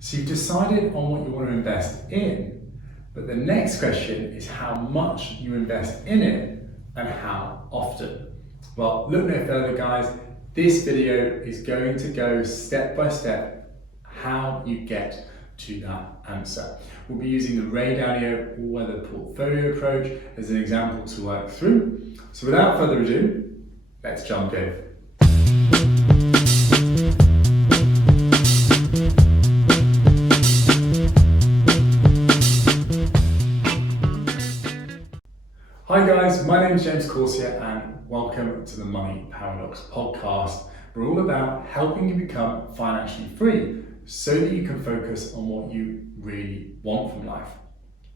So you've decided on what you want to invest in, but the next question is how much you invest in it and how often. Well, look no further, guys. This video is going to go step by step how you get to that answer. We'll be using the Ray Dalio all-weather portfolio approach as an example to work through. So without further ado, let's jump in. Hi guys, my name is James Corsia and welcome to the Money Paradox podcast. We're all about helping you become financially free so that you can focus on what you really want from life.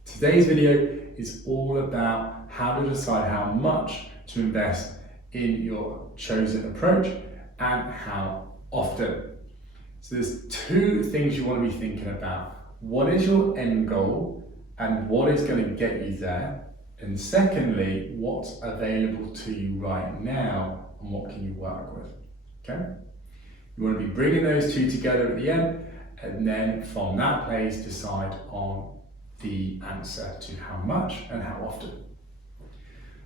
Today's video is all about how to decide how much to invest in your chosen approach and how often. So there's two things you want to be thinking about. What is your end goal and what is going to get you there? And secondly, what's available to you right now and what can you work with, okay? You want to be bringing those two together at the end and then from that place decide on the answer to how much and how often.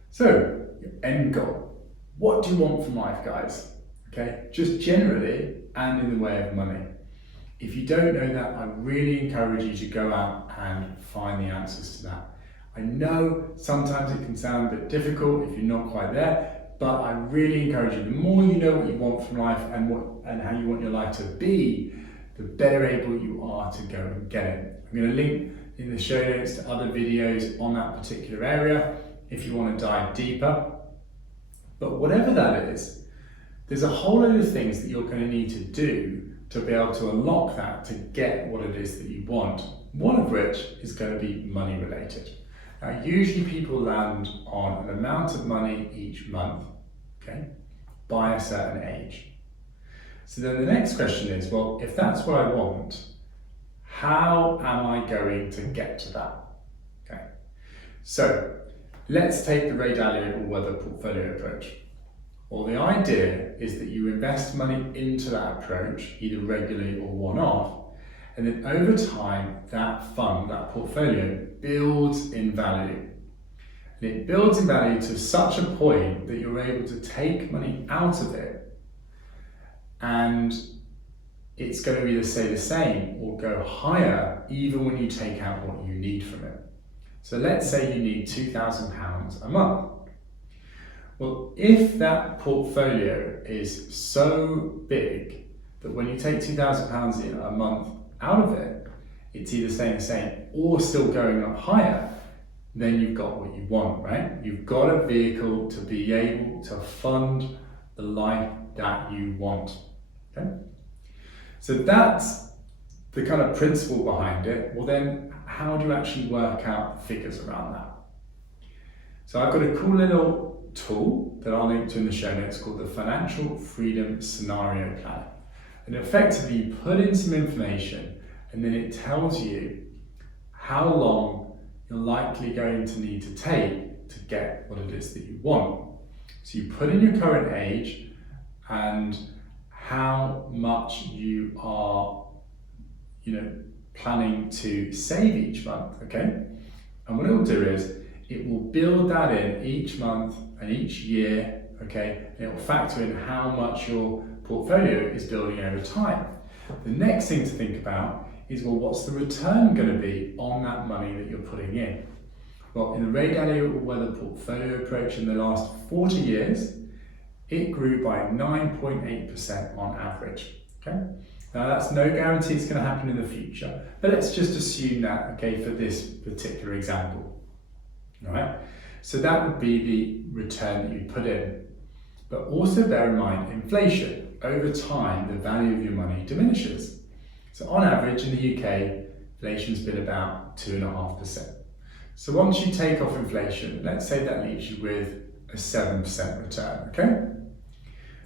So, your end goal. What do you want from life, guys? Okay, just generally and in the way of money. If you don't know that, I really encourage you to go out and find the answers to that. I know sometimes it can sound a bit difficult if you're not quite there, but I really encourage you, the more you know what you want from life and how you want your life to be, the better able you are to go and get it. I'm going to link in the show notes to other videos on that particular area if you want to dive deeper. But whatever that is, there's a whole load of things that you're going to need to do to be able to unlock that to get what it is that you want, one of which is going to be money related. Now, usually people land on an amount of money each month, okay, by a certain age. So then the next question is, well, if that's what I want, how am I going to get to that? Okay, so let's take the Ray Dalio all-weather portfolio approach. Well, the idea is that you invest money into that approach, either regularly or one-off, and then over time, that fund, that portfolio, builds in value. And it builds in value to such a point that you're able to take money out of it and it's going to either stay the same or go higher even when you take out what you need from it. So let's say you need £2,000 a month. Well, if that portfolio is so big that when you take £2,000 a month out of it, it's either staying the same or still going up higher, then you've got what you want, right? You've got a vehicle to be able to fund the life that you want, okay? So that's the kind of principle behind it. Well then, how do you actually work out figures around that? So I've got a cool little tool that I'll link to in the show notes called the Financial Freedom Scenario Plan. And effectively you put in some information and then it tells you how long you're likely going to need to take to get what it is that you want. So you put in your current age and how much you are, planning to save each month, okay? And what it will do is it will build that in each month and each year, okay? And it will factor in how much your portfolio is building over time. The next thing to think about is, well, what's the return going to be on that money that you're putting in? Well, in the Ray Dalio all-weather portfolio approach in the last 40 years, it grew by 9.8% on average, okay? Now that's no guarantee it's going to happen in the future, but let's just assume that, okay, for this particular example, all right? So that would be the return that you put in. But also bear in mind inflation. Over time, the value of your money diminishes. So on average in the UK, inflation's been about 2.5%. So once you take off inflation, let's say that leaves you with a 7% return, okay?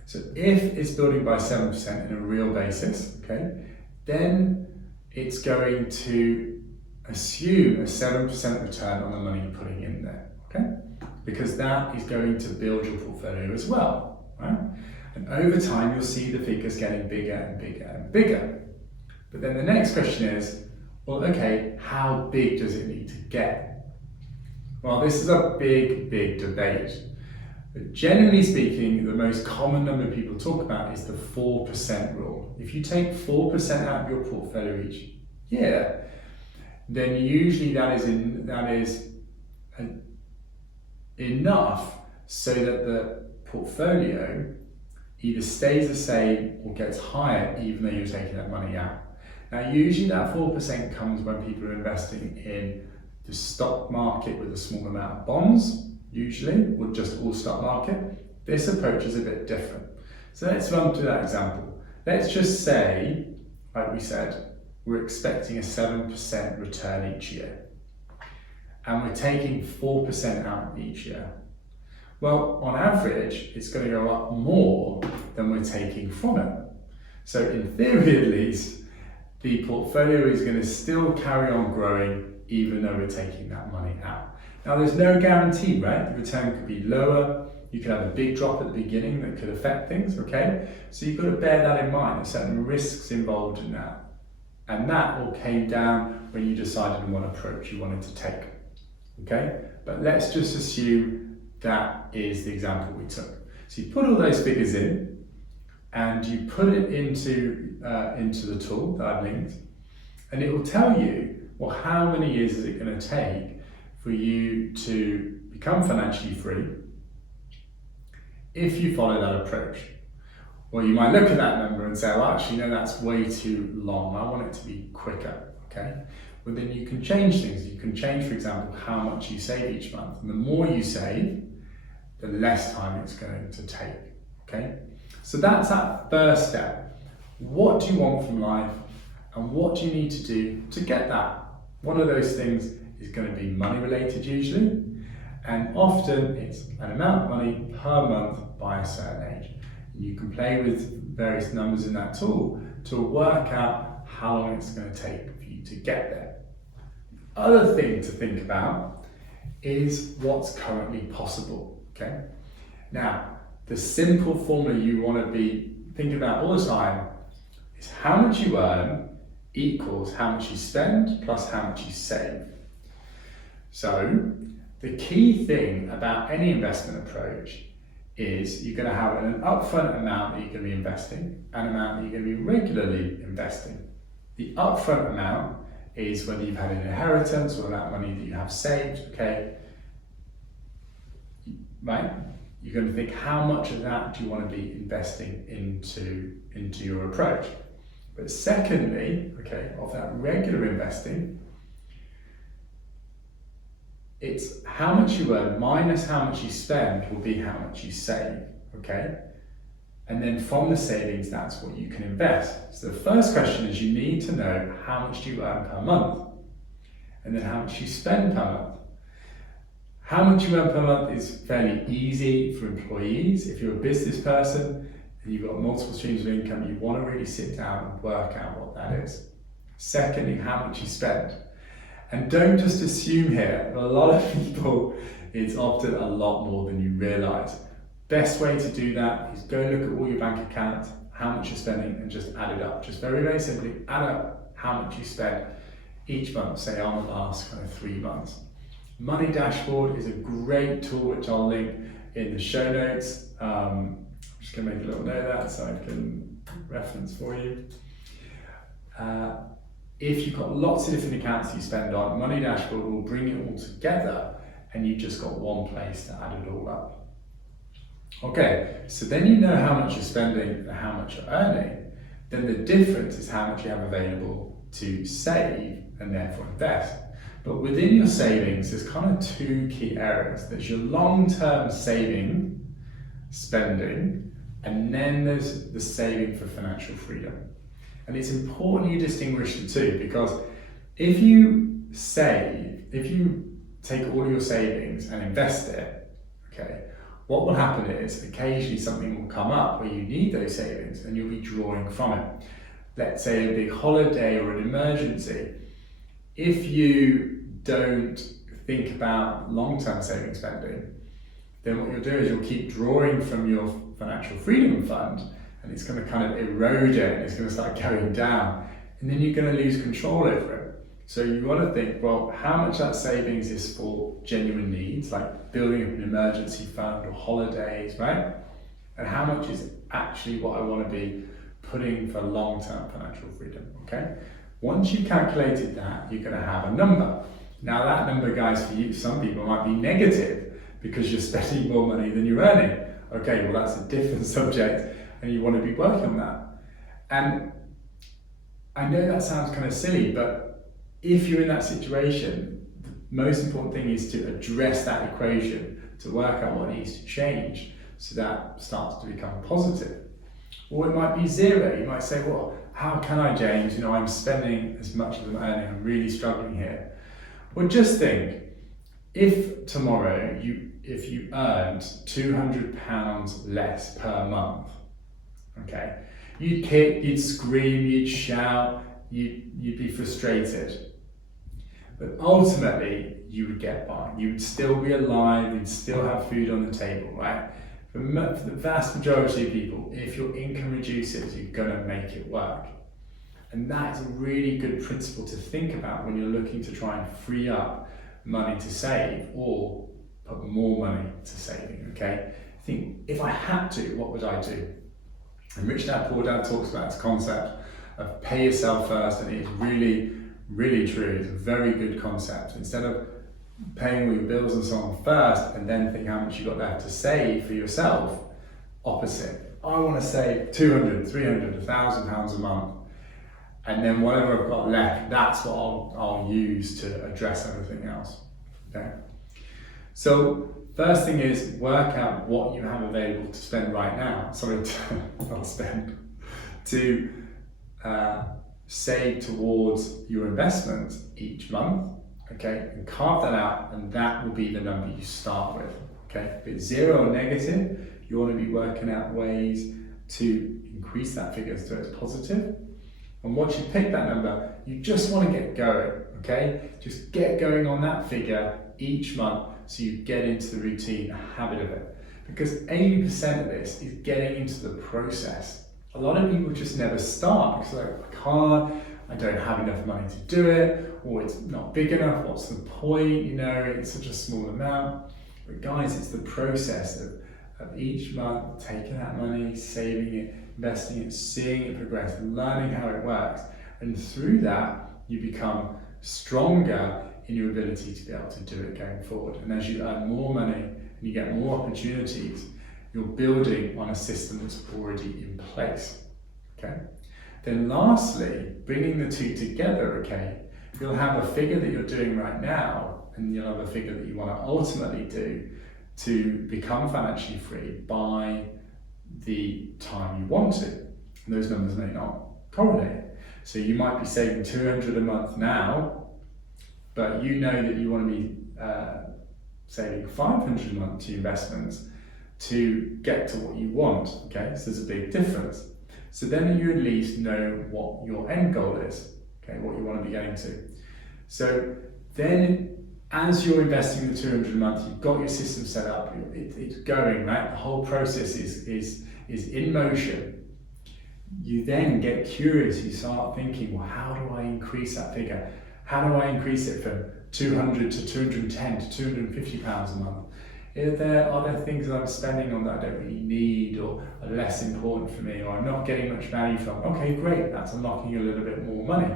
So if it's building by 7% in a real basis, okay, then it's going to assume a 7% return on the money you're putting in there, okay? Because that is going to build your portfolio as well, right? And over time, you'll see the figures getting bigger and bigger and bigger. But then the next question is, well, okay, how big does it need to get? Well, this is a big, big debate. But generally speaking, the most common number people talk about is the 4% rule. If you take 4% out of your portfolio each year, then usually that is enough so that the portfolio either stays the same or gets higher even though you're taking that money out. Now usually that 4% comes when people are investing in the stock market with a small amount of bonds, usually, or just all stock market. This approach is a bit different. So let's run through that example. Let's just say, like we said, we're expecting a 7% return each year. And we're taking 4% out each year. Well, on average, it's going to go up more than we're taking from it. So in theory at least, the portfolio is going to still carry on growing even though we're taking that money out. Now there's no guarantee, right? The return could be lower, you could have a big drop at the beginning that could affect things, okay? So you've got to bear that in mind, there's certain risks involved in that. And that all came down when you decided on what approach you wanted to take, okay? But let's just assume that is the example we took. So you put all those figures in and you put it into the tool that I've linked, and it will tell you, well, how many years is it going to take for you to become financially free if you follow that approach. Well, you might look at that number and say, well, actually, no, that's way too long. I want it to be quicker, okay? Well, then you can change things. You can change, for example, how much you save each month. And the more you save, the less time it's going to take, okay? So that's that first step. What do you want from life and what do you need to do to get that? One of those things is going to be money related usually, and often it's an amount of money per month by a certain age. And you can play with various numbers in that tool to work out how long it's going to take for you to get there. The other thing to think about is what's currently possible, okay? Now, the simple formula you want to be thinking about all the time is how much you earn equals how much you spend plus how much you save. So, the key thing about any investment approach is you're going to have an upfront amount that you're going to be investing and an amount that you're going to be regularly investing. The upfront amount is whether you've had an inheritance or that money that you have saved, okay? Right? You're going to think how much of that do you want to be investing into your approach. But secondly, okay, of that regular investing, it's how much you earn minus how much you spend will be how much you save, okay? And then from the savings, that's what you can invest. So the first question is you need to know how much do you earn per month, and then how much you spend per month. How much you earn per month is fairly easy for employees. If you're a business person and you've got multiple streams of income, you want to really sit down and work out what that is. Secondly, how much you spend. And don't just assume here, a lot of people, it's often a lot more than you realise. Best way to do that is go look at all your bank accounts, how much you're spending, and just add it up. Just very, very simply add up how much you spend each month, say on the last kind of 3 months. Money Dashboard is a great tool which I'll link in the show notes. I'm just going to make a little note of that so I can reference for you. If you've got lots of different accounts that you spend on, Money Dashboard will bring it all together and you've just got one place to add it all up. Okay, so then you know how much you're spending and how much you're earning. Then the difference is how much you have available to save and therefore invest. But within your savings, there's kind of 2 key areas. There's your long-term saving, spending, and then there's the saving for financial freedom. And it's important you distinguish the two, because if you take all your savings and invest it, okay, what will happen is occasionally something will come up where you need those savings and you'll be drawing from it. Let's say a big holiday or an emergency. If you don't think about long-term saving spending, then what you'll do is you'll keep drawing from your financial freedom fund, and it's going to kind of erode it, and it's going to start going down and then you're going to lose control over it. So you want to think, well, how much that savings is for genuine needs, like building up an emergency fund or holidays, right? And how much is actually what I want to be putting for long-term financial freedom, okay? Once you've calculated that, you're going to have a number. Now that number, guys, for you, some people might be negative because you're spending more money than you're earning. Okay, well that's a different subject and you want to be working on that. And I know that sounds kind of silly, but if you're in that situation, the most important thing is to address that equation, to work out what needs to change so that starts to become positive. Or it might be zero. You might say, well, how can I, James? You know, I'm spending as much as I'm earning, I'm really struggling here. Well, just think, if tomorrow, if you earned £200 less per month, okay, you'd kick, you'd scream, you'd shout, you'd be frustrated. But ultimately, you would get by. You would still be alive, you'd still have food on the table, right? For the vast majority of people, if your income reduces, you're going to make it work. And that is a really good principle to think about when you're looking to try and free up money to save or put more money to saving, okay? Think, if I had to, what would I do? And Rich Dad Poor Dad talks about this concept of pay yourself first, and it's really, really true. It's a very good concept. Instead of paying all your bills and so on first and then think how much you got left to save for yourself, opposite. I want to save 200, 300, £1,000 a month, and then whatever I've got left, that's what I'll use to address everything else. Okay. So first thing is work out what you have available to spend right now. Sorry, not spend, to save towards your investment each month. Okay, and carve that out, and that will be the number you start with. Okay, if it's zero or negative, you want to be working out ways to increase that figure so it's positive. And once you pick that number, you just want to get going. Okay, just get going on that figure each month so you get into the routine, the habit of it. Because 80% of this is getting into the process. A lot of people just never start because they're like, I can't, I don't have enough money to do it, or it's not big enough, what's the point, you know, it's such a small amount. But guys, it's the process of each month taking that money, saving it, investing it, seeing it progress, learning how it works. And through that, you become stronger in your ability to be able to do it going forward. And as you earn more money and you get more opportunities, you're building on a system that's already in place, okay? Then lastly, bringing the two together, okay, you'll have a figure that you're doing right now, and you'll have a figure that you want to ultimately do to become financially free by the time you want to. And those numbers may not correlate. So you might be saving 200 a month now, but you know that you want to be saving 500 a month to investments to get to what you want, okay? So there's a big difference. So then you at least know what your end goal is, okay, what you want to be getting to. So then as you're investing the 200 a month, you've got your system set up, it's going, right? The whole process is in motion. You then get curious, you start thinking, well, how do I increase that figure? How do I increase it from 200 to 210 to 250 pounds a month? Are there things that I'm spending on that I don't really need or are less important for me or I'm not getting much value from? Okay, great, that's unlocking a little bit more money.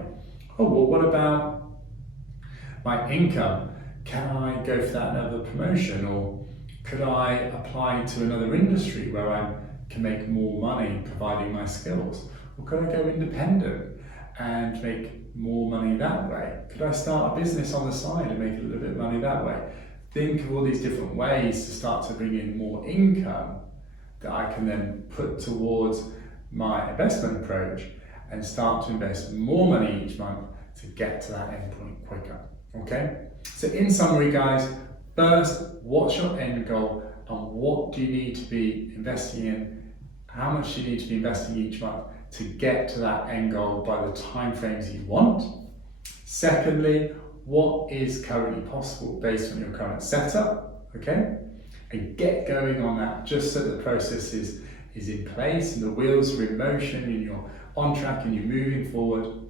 Oh, well, what about my income? Can I go for that another promotion, or could I apply to another industry where I can make more money providing my skills? Or could I go independent and make more money that way? Could I start a business on the side and make a little bit of money that way? Think of all these different ways to start to bring in more income that I can then put towards my investment approach and start to invest more money each month to get to that end point quicker, okay? So in summary, guys, first, what's your end goal and what do you need to be investing in? How much do you need to be investing each month to get to that end goal by the timeframes you want? Secondly, what is currently possible based on your current setup, okay? And get going on that just so the process is in place and the wheels are in motion and you're on track and you're moving forward.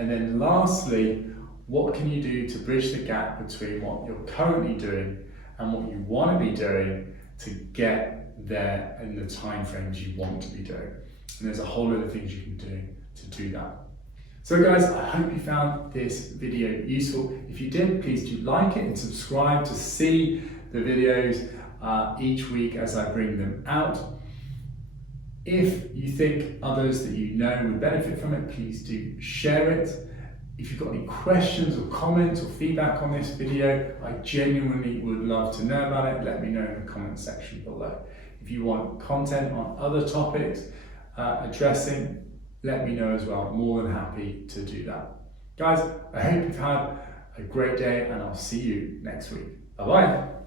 And then lastly, what can you do to bridge the gap between what you're currently doing and what you want to be doing to get there in the time frames you want to be doing? And there's a whole lot of things you can do to do that. So guys, I hope you found this video useful. If you did, please do like it and subscribe to see the videos each week as I bring them out. If you think others that you know would benefit from it, please do share it. If you've got any questions or comments or feedback on this video, I genuinely would love to know about it. Let me know in the comment section below. If you want content on other topics addressing, let me know as well. More than happy to do that. Guys, I hope you've had a great day and I'll see you next week. Bye-bye.